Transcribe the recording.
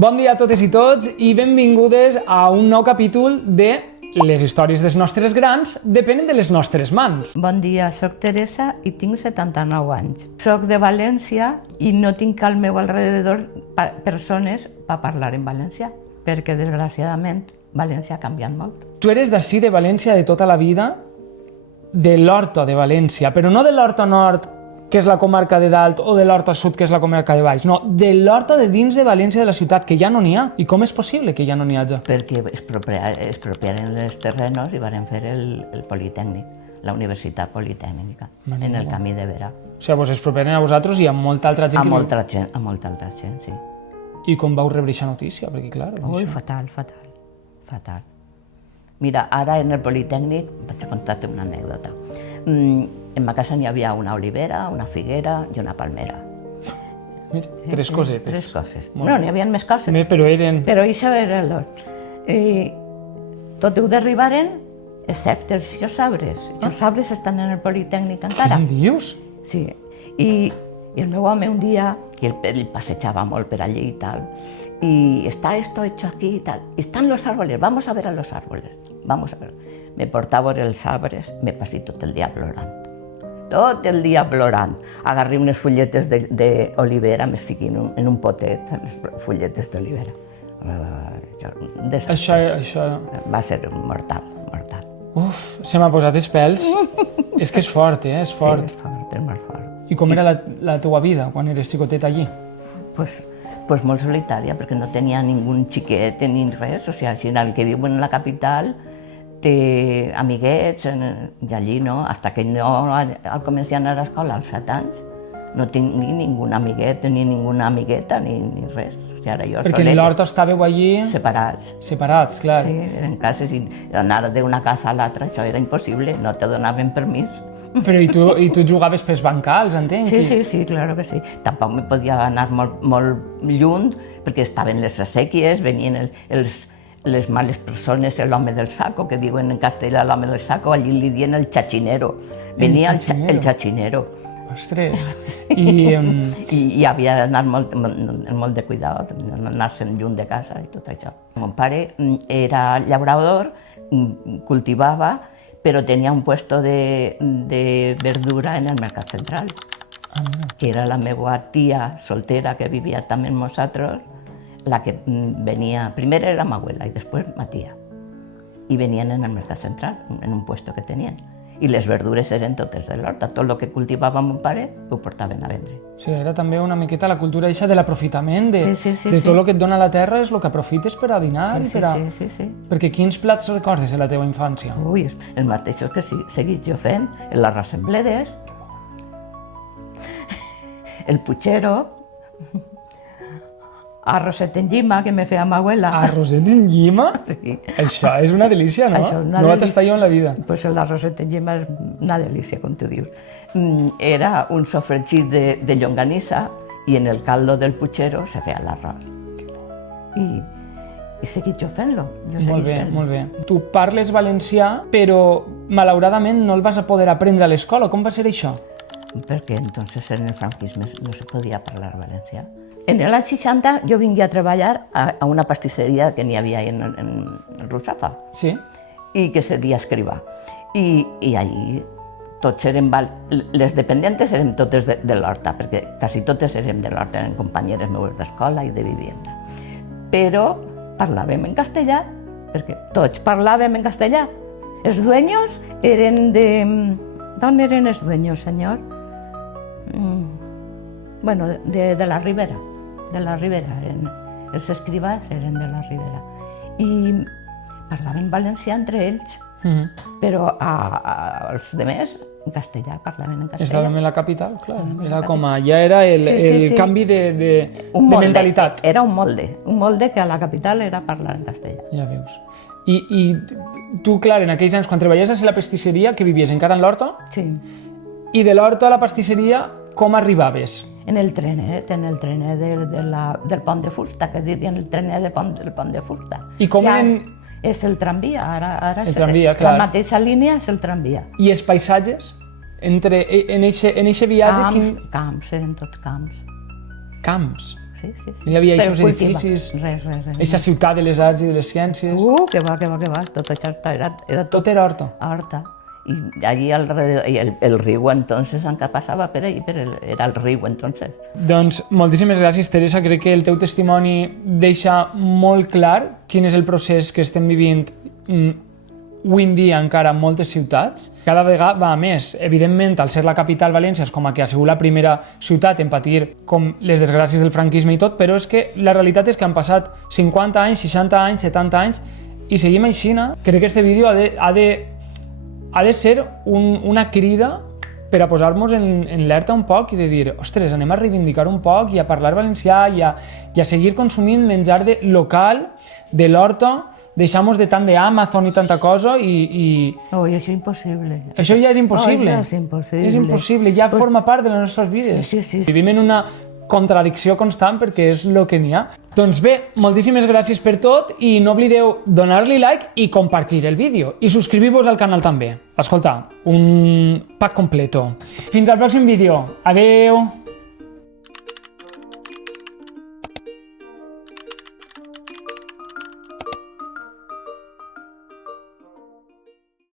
Bon dia a totes i tots i benvingudes a un nou capítol de Les històries dels nostres grans depenen de les nostres mans. Bon dia, soc Teresa i tinc 79 anys. Soc de València i no tinc al meu alrededor persones per parlar en valencià, perquè desgraciadament València ha canviat molt. Tu eres d'ací de València de tota la vida, de l'Horta de València, però no de l'Horta Nord, que és la comarca de dalt, o de l'Horta Sud, que és la comarca de baix. No, de l'Horta de dins de València, de la ciutat, que ja no n'hi ha. I com és possible que ja no n'hi hagi? Perquè expropiaren els terrenos i van fer el Politécnic, la Universitat Politècnica, en el Camí de Vera. O sigui, vos expropiaren a vosaltres i a molta altra gent. A molta gent, sí. I com vau rebre aquesta notícia? Perquè, clar... Ui, fatal. Mira, ara en el Politécnic vaig a contar-te una anècdota. En ma casa n'hi havia una olivera, una figuera i una palmera. Mira, tres cosetes. Tres coses. No, n'hi havia més coses. Però eren... Però això era l'hort. Tot ho derribaren, excepte els arbres. Els arbres estan en el Politécnic encara. Què em dius? Sí. I el meu home un dia, que ell passejava molt per allí i tal, y está esto hecho aquí y tal. Están los árboles, vamos a ver a los árboles. Vamos a ver. Me portava a veure els arbres, me passé tot el dia plorant. Tot el dia plorant. Agarré unes fulletes d'olivera, me fiqué en un potet, les fulletes d'olivera. Això... Va ser mortal. Uf, se m'ha posat els pèls. És que és fort, és fort. Sí, és molt fort. I com era la teua vida quan eres xicotet allí? Pues molt solitària, perquè no tenia ningú xiquet ni res. O sigui, el que viu en la capital té amiguets, i allí no, fins que no al començar a anar a l'escola als 7 anys, no tinc ni ningú amiguet, ni ninguna amigueta, ni res. O sigui, ara jo perquè en l'horta estàveu allí... Separats. Separats, clar. Sí, eren cases, i anar d'una casa a l'altra, això era impossible, no te donaven permís. Però i tu jugaves pels bancals, entenc? Sí, claro que sí. Tampoc me podia anar molt lluny, perquè estaven les sèquies, venien les males persones, l'home del saco, que diuen en castellà l'home del saco, allí li diuen el xachinero. Venia el xachinero. Ostres! I havia d'anar molt de cuidado, anar-se'n lluny de casa i tot això. Mon pare era llaurador, cultivava, però tenia un puesto de verdura en el Mercat Central, que era la meva tia soltera que vivia també amb nosaltres, la que venia, primer era ma abuela i després ma tia, i venien en el Mercat Central, en un puesto que tenien. I les verdures eren totes de l'horta, tot el que cultivava mon pare ho portaven a vendre. Sí, era també una miqueta la cultura eixa de l'aprofitament, de tot el que et dona la terra és el que aprofites per a dinar i per a... Sí. Perquè quins plats recordes de la teva infància? Ui, els mateixos que seguís jo fent, l'arròs en bledes, el puchero, arroset en llima, que me feia ma abuela. Arroset en llima? Sí. Això és una delícia, no? No va tastar jo en la vida. Pues l'arroset en llima és una delícia, com tu dius. Era un sofregit de llonganissa i en el caldo del puchero se feia l'arròs. I seguís jo fent-lo. Molt bé. Tu parles valencià, però malauradament no el vas a poder aprendre a l'escola. Com va ser això? Perquè entonces en el franquisme no se podia parlar valencià. En l'any 60 jo vingué a treballar a una pastisseria que n'hi havia en Russafa, sí, i que se deia Escrivà. I allí tots érem, les dependentes érem totes de l'horta, perquè quasi totes érem de l'horta, eren companyeres meves d'escola i de vivienda. Però parlàvem en castellà, perquè tots parlàvem en castellà. Els dueños eren de... D'on eren els dueños, senyor? Bueno, de la Ribera. De la Ribera, els escribas eren de la Ribera. I parlaven valencià entre ells, però els demés en castellà, parlaven en castellà. Estàvem en la capital, clar. Era com ja era el canvi de mentalitat. Era un molde que a la capital era parlar en castellà. Ja veus. I tu, clar, en aquells anys, quan treballaves a la pastisseria, que vivies encara en l'horta? Sí. I de l'horta a la pastisseria, com arribaves? En el trenet del Pont de Fusta, que dirien el trenet del Pont de Fusta. I com eren... És el tramvia, ara el tramvia, clar. La mateixa línia és el tramvia. I els paisatges? En eixe viatge... Camps, eren tots camps. Camps? sí. No hi havia Però aquests cultiva. edificis, Res. aquesta ciutat de les arts i de les ciències. Que va. Tot això era Tot era horta. a Horta. Y allí alrededor, y el río entonces, aunque pasaba por ahí, pero era el río entonces. Doncs moltíssimes gràcies, Teresa. Crec que el teu testimoni deixa molt clar quin és el procés que estem vivint avui en dia encara en moltes ciutats. Cada vegada va a més. Evidentment, al ser la capital València és com a que ha sigut la primera ciutat en patir com les desgràcies del franquisme i tot, però és que la realitat és que han passat 50 anys, 60 anys, 70 anys i seguim així. Crec que este vídeo ha de ser una crida per a posar-nos en alerta un poc i de dir, ostres, anem a reivindicar un poc i a parlar valencià i a seguir consumint menjar local, de l'horta, deixar-nos de tant d'Amazon i tanta cosa i... Això és impossible. Això ja és impossible. Això és impossible. És impossible, ja forma part de les nostres vides. Sí. Vivim en una contradicció constant perquè és el que n'hi ha. Doncs bé, moltíssimes gràcies per tot i no oblideu donar-li like i compartir el vídeo i subscriure-vos al canal també. Escolta, un pack completo. Fins al pròxim vídeo. Adeu!